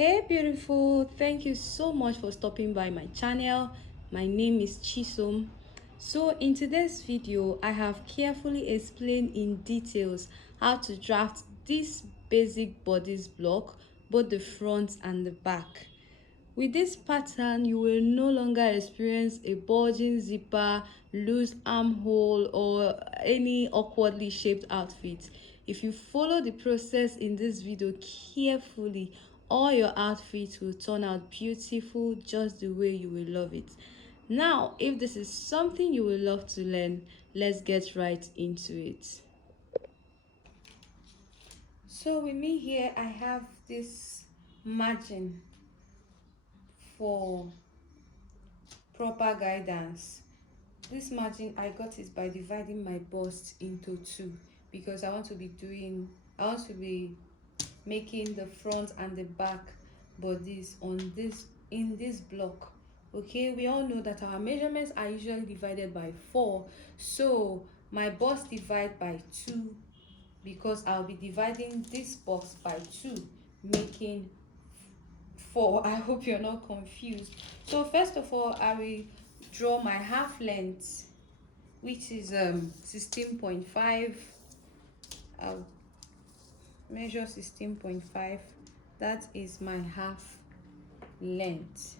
Hey beautiful, thank you so much for stopping by my channel. My name is Chisom. So in today's video, I have carefully explained in details how to draft this basic bodice block, both the front and the back. With this pattern, you will no longer experience a bulging zipper, loose armhole, or any awkwardly shaped outfit. If you follow the process in this video carefully, all your outfits will turn out beautiful just the way you will love it. Now, if this is something you will love to learn, let's get right into it. So with me here, I have this margin for proper guidance. This margin I got it by dividing my bust into two because I want to be making the front and the back bodies on this in this block. Okay, we all know that our measurements are usually divided by 4, so my bust divide by 2 because I'll be dividing this box by 2, making 4. I hope you're not confused. So first of all, I will draw my half length, which is 16.5. I'll measure 16.5. That is my half length.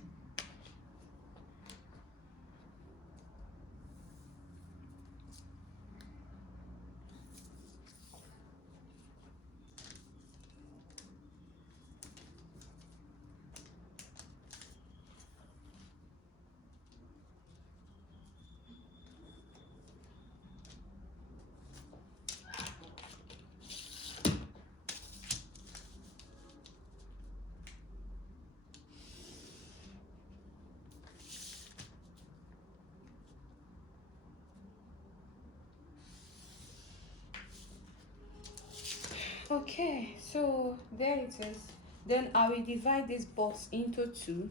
Okay, so there it is. Then I will divide this box into 2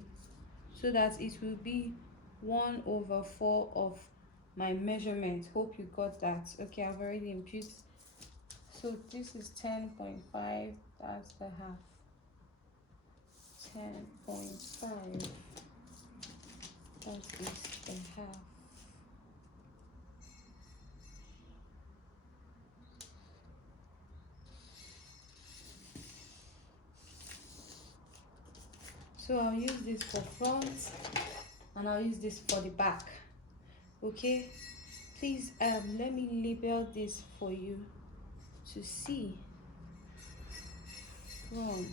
so that it will be 1/4 of my measurement. Hope you got that. Okay, I've already imputed. So this is 10.5, that's the half. 10.5, that is the half. So I'll use this for front and I'll use this for the back. Okay, please let me label this for you to see. Front,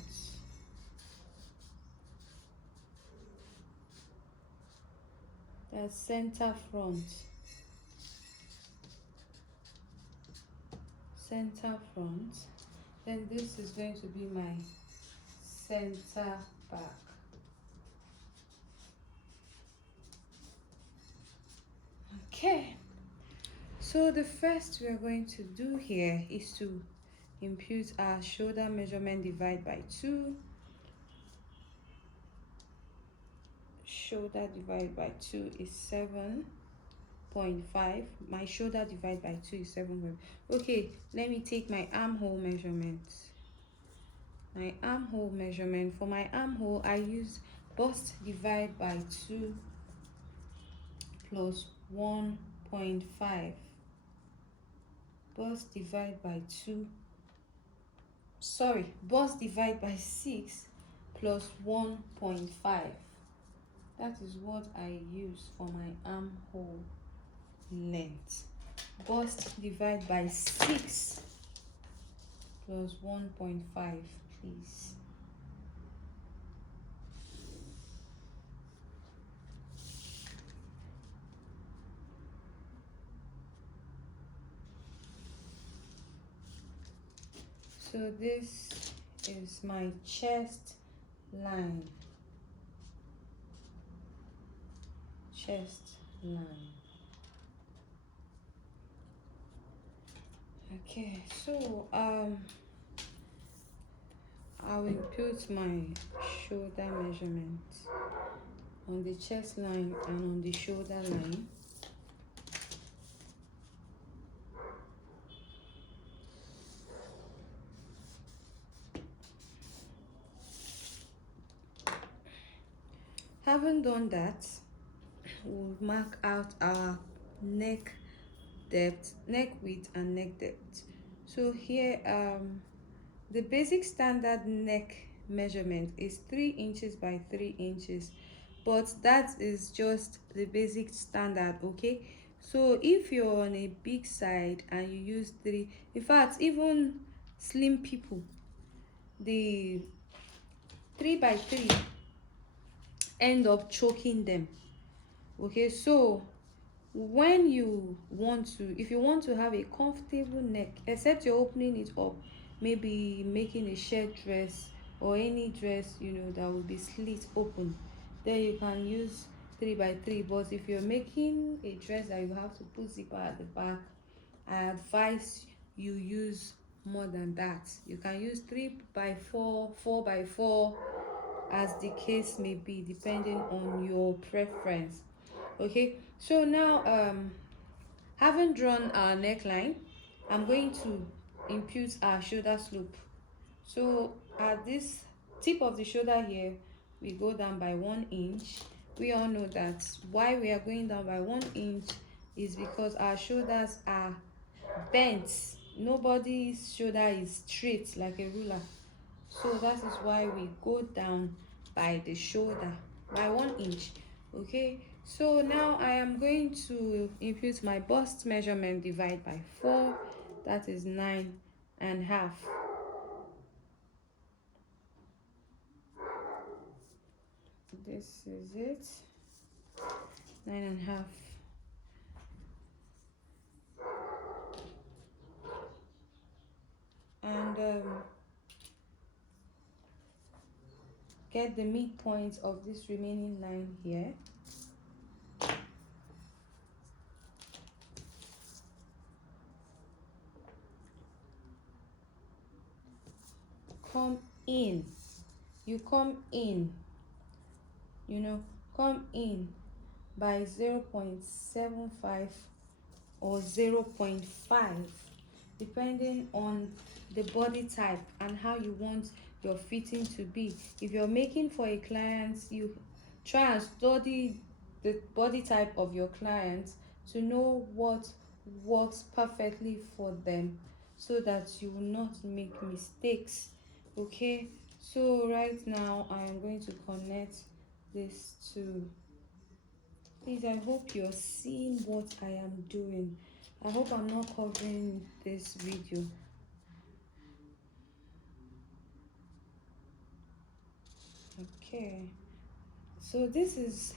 that's center front, center front. Then this is going to be my center back. Okay, so the first we are going to do here is to impute our shoulder measurement, divide by 2. Shoulder divided by 2 is 7.5. My shoulder divided by 2 is 7. Okay, let me take my armhole measurement. My armhole measurement, for my armhole I use bust divide by 2 plus 1.5. Bust divide by 2, sorry, bust divide by 6 plus 1.5. That is what I use for my armhole length. Bust divide by 6 plus 1.5, please. So this is my chest line. Chest line. Okay, so I will put my shoulder measurement on the chest line and on the shoulder line. Having done that, we'll mark out our neck depth, neck width, and neck depth. So here, the basic standard neck measurement is 3 inches by 3 inches, but that is just the basic standard, okay? So if you're on a big side and you use 3, in fact, even slim people, the 3 by 3 end up choking them, okay? So when you want to, if you want to have a comfortable neck, except you're opening it up, maybe making a shirt dress or any dress, you know, that will be slit open, then you can use 3 by 3. But if you're making a dress that you have to put zipper at the back, I advise you use more than that. You can use 3 by 4, 4 by 4, as the case may be, depending on your preference. Okay, so now having drawn our neckline, I'm going to impute our shoulder slope. So at this tip of the shoulder here, we go down by 1 inch. We all know that why we are going down by 1 inch is because our shoulders are bent. Nobody's shoulder is straight like a ruler. So that is why we go down by the shoulder by 1 inch. Okay, so now I am going to impute my bust measurement, divide by 4, that is 9.5. This is it, 9.5. And get the midpoint of this remaining line here. Come in, you come in, you know, come in by 0.75 or 0.5, depending on the body type and how you want your fitting to be. If you're making for a client, you try and study the body type of your client to know what works perfectly for them, so that you will not make mistakes. Okay, so right now I am going to connect this to, please, I hope you're seeing what I am doing. I hope I'm not covering this video. Okay, so this is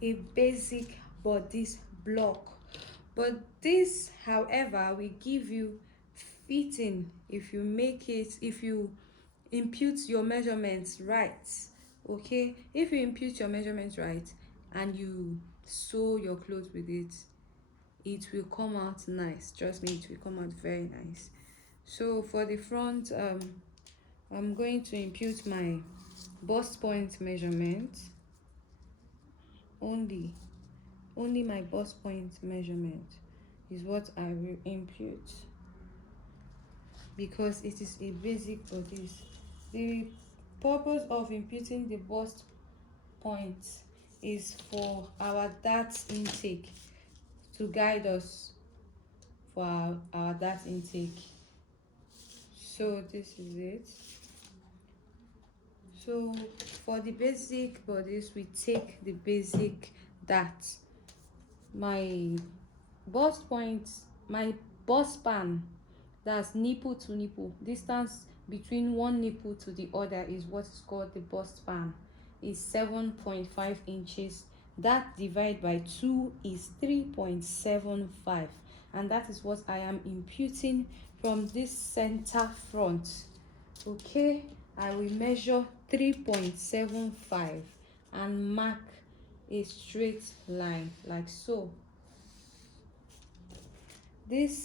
a basic bodice block, but this, however, will give you fitting if you make it, if you impute your measurements right. Okay, if you impute your measurements right and you sew your clothes with it, it will come out nice. Trust me, it will come out very nice. So for the front, I'm going to impute my bust point measurement, only my bust point measurement is what I will impute, because it is a basic bodice. The purpose of imputing the bust point is for our dart intake, to guide us for our dart intake. So this is it. So for the basic bodice, we take the basic dart. My bust point, my bust span, that's nipple to nipple, distance between one nipple to the other, is what is called the bust span, is 7.5 inches. That divided by 2 is 3.75, and that is what I am imputing from this center front. Okay, I will measure 3.75 and mark a straight line like so. This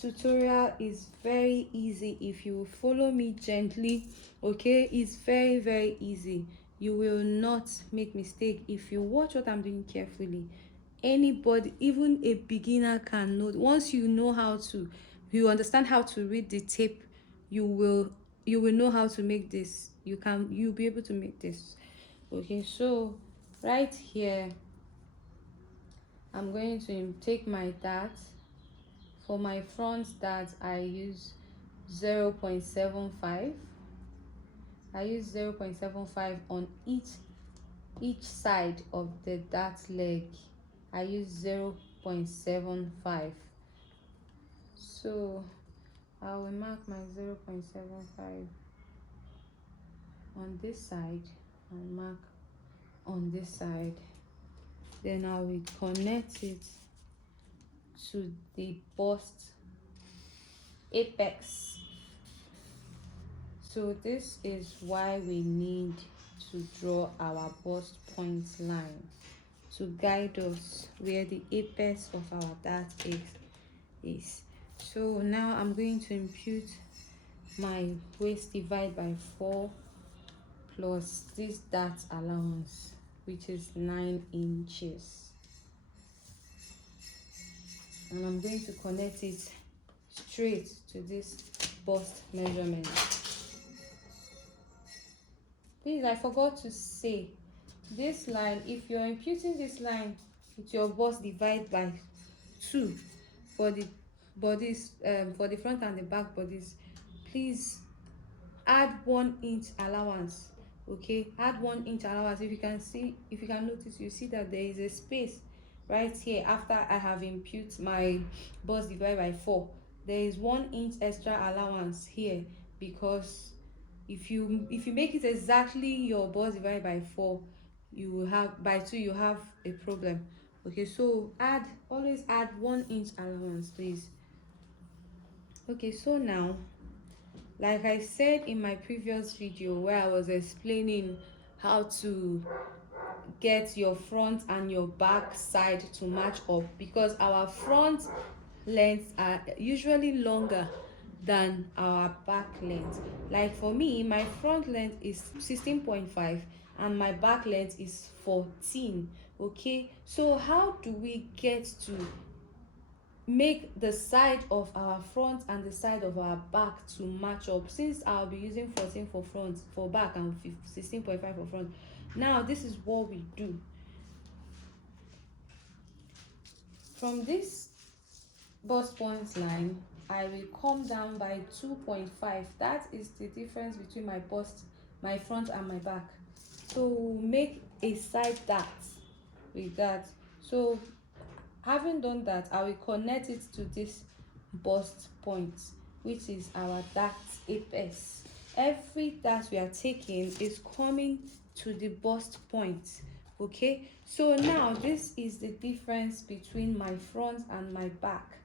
tutorial is very easy if you follow me gently. Okay, it's very easy. You will not make mistake if you watch what I'm doing carefully. Anybody, even a beginner, can know. Once you know how to, you understand how to read the tape, you will know how to make this. You'll be able to make this. Okay, so right here I'm going to take my dart. For my front dart I use 0.75. I use 0.75 on each side of the dart leg. I use 0.75. So I will mark my 0.75 on this side and mark on this side. Then I will connect it to the bust apex. So this is why we need to draw our bust point line to guide us where the apex of our dart is. So now I'm going to impute my waist divide by 4 plus this dart allowance, which is 9 inches, and I'm going to connect it straight to this bust measurement. Please, I forgot to say, this line, if you're imputing this line with your bust divide by 2 for the bodies, for the front and the back bodies, please add 1 inch allowance. Okay, add 1 inch allowance. If you can notice, you see that there is a space right here after I have impute my bust divide by 4. There is 1 inch extra allowance here, because if you make it exactly your bust divide by 4, you will have by 2, you have a problem. Okay, so always add 1 inch allowance, please. Okay, so now, like I said in my previous video where I was explaining how to get your front and your back side to match up, because our front lengths are usually longer than our back length. Like for me, my front length is 16.5 and my back length is 14. Okay, so how do we get to make the side of our front and the side of our back to match up, since I'll be using 14 for front, for back, and 16.5 for front? Now this is what we do. From this bust point line, I will come down by 2.5. That is the difference between my front and my back. So we'll make a side dart with that. So having done that, I will connect it to this bust point, which is our dart apex. Every dart we are taking is coming to the bust point. Okay, so now this is the difference between my front and my back.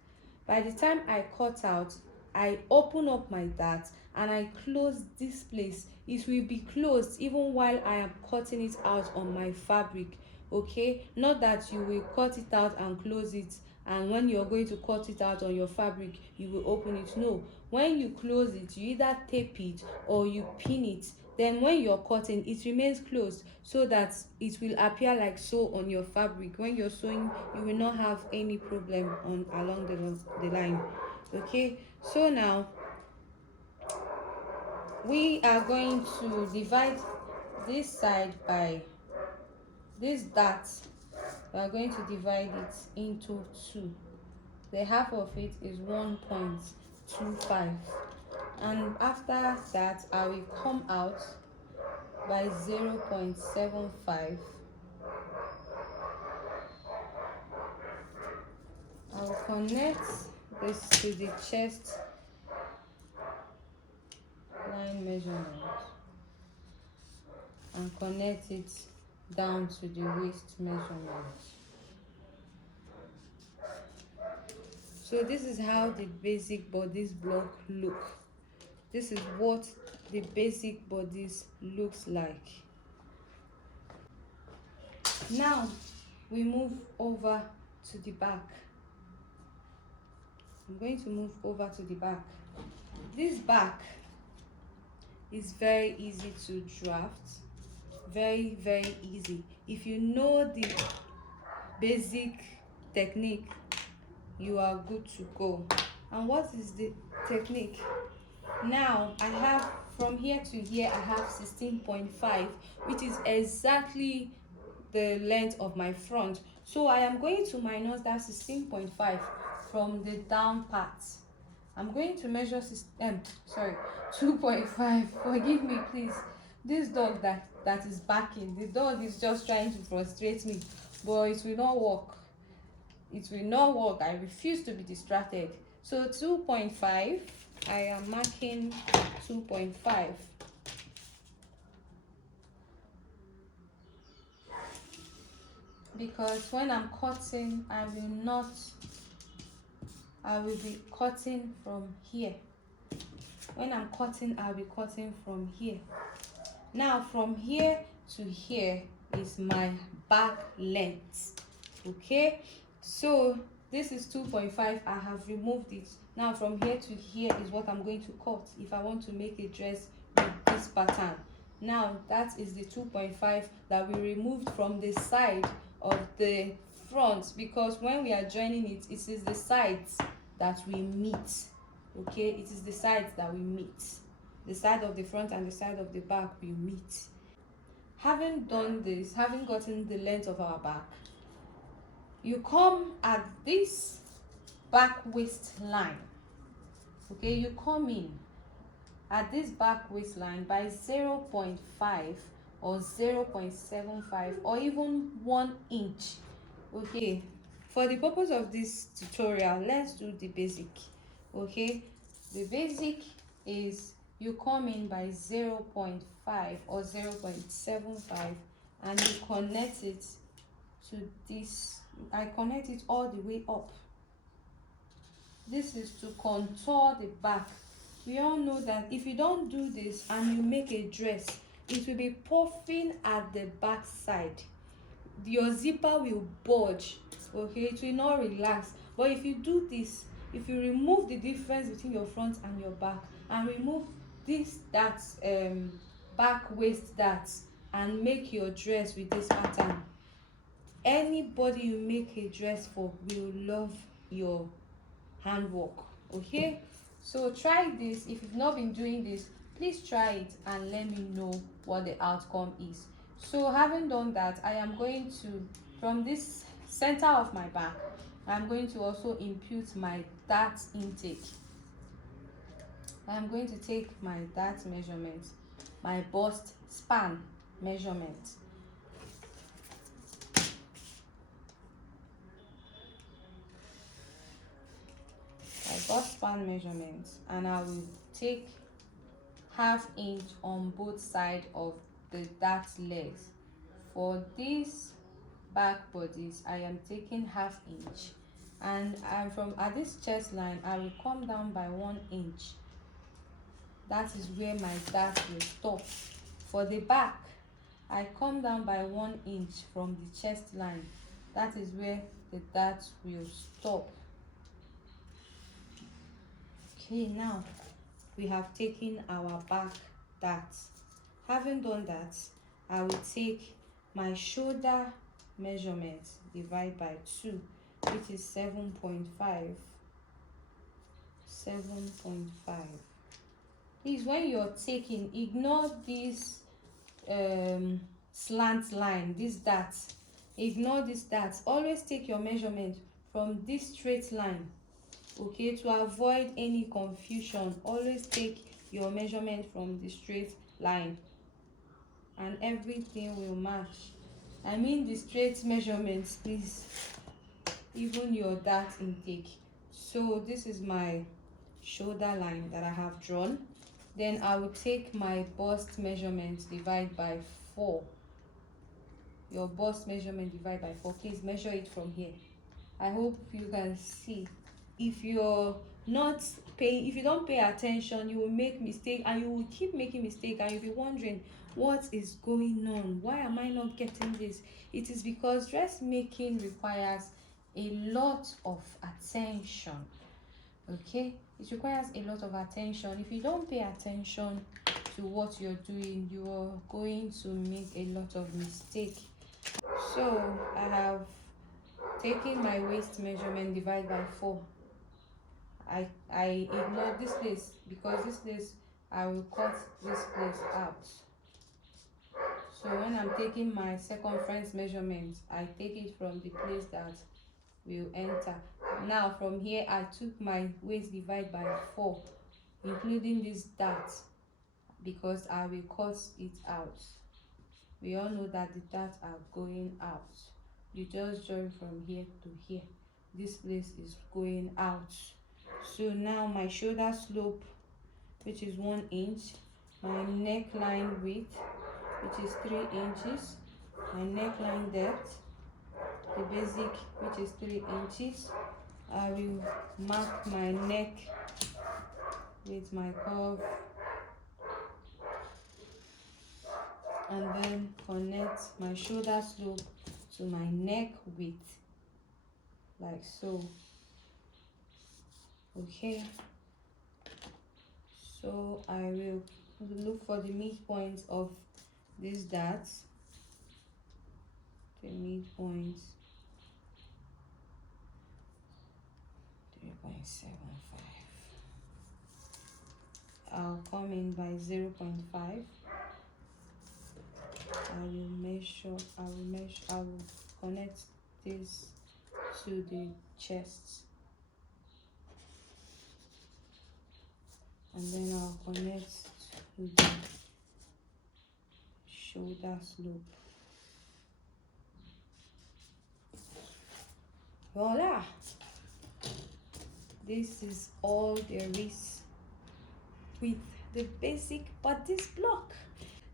By the time I cut out, I open up my dart and I close this place. It will be closed even while I am cutting it out on my fabric. Okay, not that you will cut it out and close it, and when you're going to cut it out on your fabric you will open it. No, when you close it, you either tape it or you pin it. Then when you're cutting, it remains closed so that it will appear like so on your fabric. When you're sewing, you will not have any problem along the line. Okay, so now we are going to divide this side by this dart. We are going to divide it into 2. The half of it is 1.25, and after that I will come out by 0.75. I will connect this to the chest line measurement and connect it down to the waist measurement. So this is how the basic bodice block look. This is what the basic bodice looks like. Now we move over to the back. I'm going to move over to the back. This back is very easy to draft, very easy. If you know the basic technique, you are good to go. And what is the technique? Now I have from here to here I have 16.5, which is exactly the length of my front. So I am going to minus that 16.5 from the down part. I'm going to measure 2.5. Forgive me, please. This dog that is barking, the dog is just trying to frustrate me, but it will not work. It will not work. I refuse to be distracted. So 2.5, I am marking 2.5. Because when I'm cutting, I will be cutting from here. When I'm cutting, I'll be cutting from here. Now from here to here is my back length. Okay, so this is 2.5. I have removed it. Now from here to here is what I'm going to cut if I want to make a dress with this pattern. Now that is the 2.5 that we removed from the side of the front, because when we are joining it, it is the sides that we meet. Okay, it is the sides that we meet. The side of the front and the side of the back we meet. Having done this, having gotten the length of our back, you come at this back waistline. Okay, you come in at this back waistline by 0.5 or 0.75 or even 1 inch. Okay, for the purpose of this tutorial, let's do the basic. Okay, the basic is you come in by 0.5 or 0.75 and you connect it to this. I connect it all the way up. This is to contour the back. We all know that if you don't do this and you make a dress, it will be puffing at the back side. Your zipper will bulge. Okay, it will not relax. But if you do this, if you remove the difference between your front and your back and remove this back waist and make your dress with this pattern, anybody you make a dress for will love your handwork. Okay, so try this. If you've not been doing this, please try it and let me know what the outcome is. So having done that, I am going to, from this center of my back, I'm going to also impute my dart intake. I'm going to take my dart measurement, my bust span measurement. My bust span measurement, and I will take ½ inch on both sides of the dart legs. For these back bodies, I am taking ½ inch, and from at this chest line, I will come down by 1 inch. That is where my dart will stop. For the back, I come down by 1 inch from the chest line. That is where the dart will stop. Okay, now we have taken our back dart. Having done that, I will take my shoulder measurement, divide by 2, which is 7.5. 7.5. Please, when you're taking, ignore this slant line, this dart. Ignore this dart. Always take your measurement from this straight line. Okay, to avoid any confusion, always take your measurement from the straight line and everything will match. I mean the straight measurements, please, even your dart intake. So this is my shoulder line that I have drawn. Then I will take my bust measurement, divide by 4. Your bust measurement divide by 4. Please measure it from here. I hope you can see. If you're not paying, if you don't pay attention, you will make mistake and you will keep making mistake and you'll be wondering what is going on. Why am I not getting this? It is because dressmaking requires a lot of attention. Okay, it requires a lot of attention. If you don't pay attention to what you're doing, you are going to make a lot of mistake. So I have taken my waist measurement, divide by 4. I ignore this place because this place I will cut this place out. So when I'm taking my circumference measurement, I take it from the place that will enter. Now from here I took my waist divide by 4, including this dart, because I will cut it out. We all know that the darts are going out. You just join from here to here. This place is going out. So now my shoulder slope, which is 1 inch, my neckline width, which is 3 inches, my neckline depth, the basic, which is 3 inches. I will mark my neck with my curve and then connect my shoulder slope to my neck width, like so. Okay, so I will look for the midpoint of this dart, the midpoint 3.75. I'll come in by 0.5. I will connect this to the chest, and then I'll connect to the shoulder slope. Voila! This is all there is with the basic bodice block.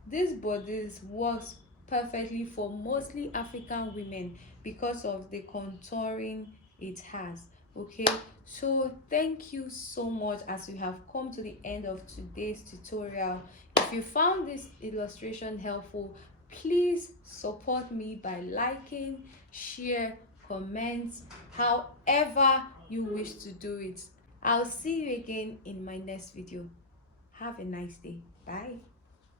This bodice works perfectly for mostly African women because of the contouring it has. Okay, so thank you so much as you have come to the end of today's tutorial. If you found this illustration helpful, please support me by liking, share, comment, however you wish to do it. I'll see you again in my next video. Have a nice day. Bye.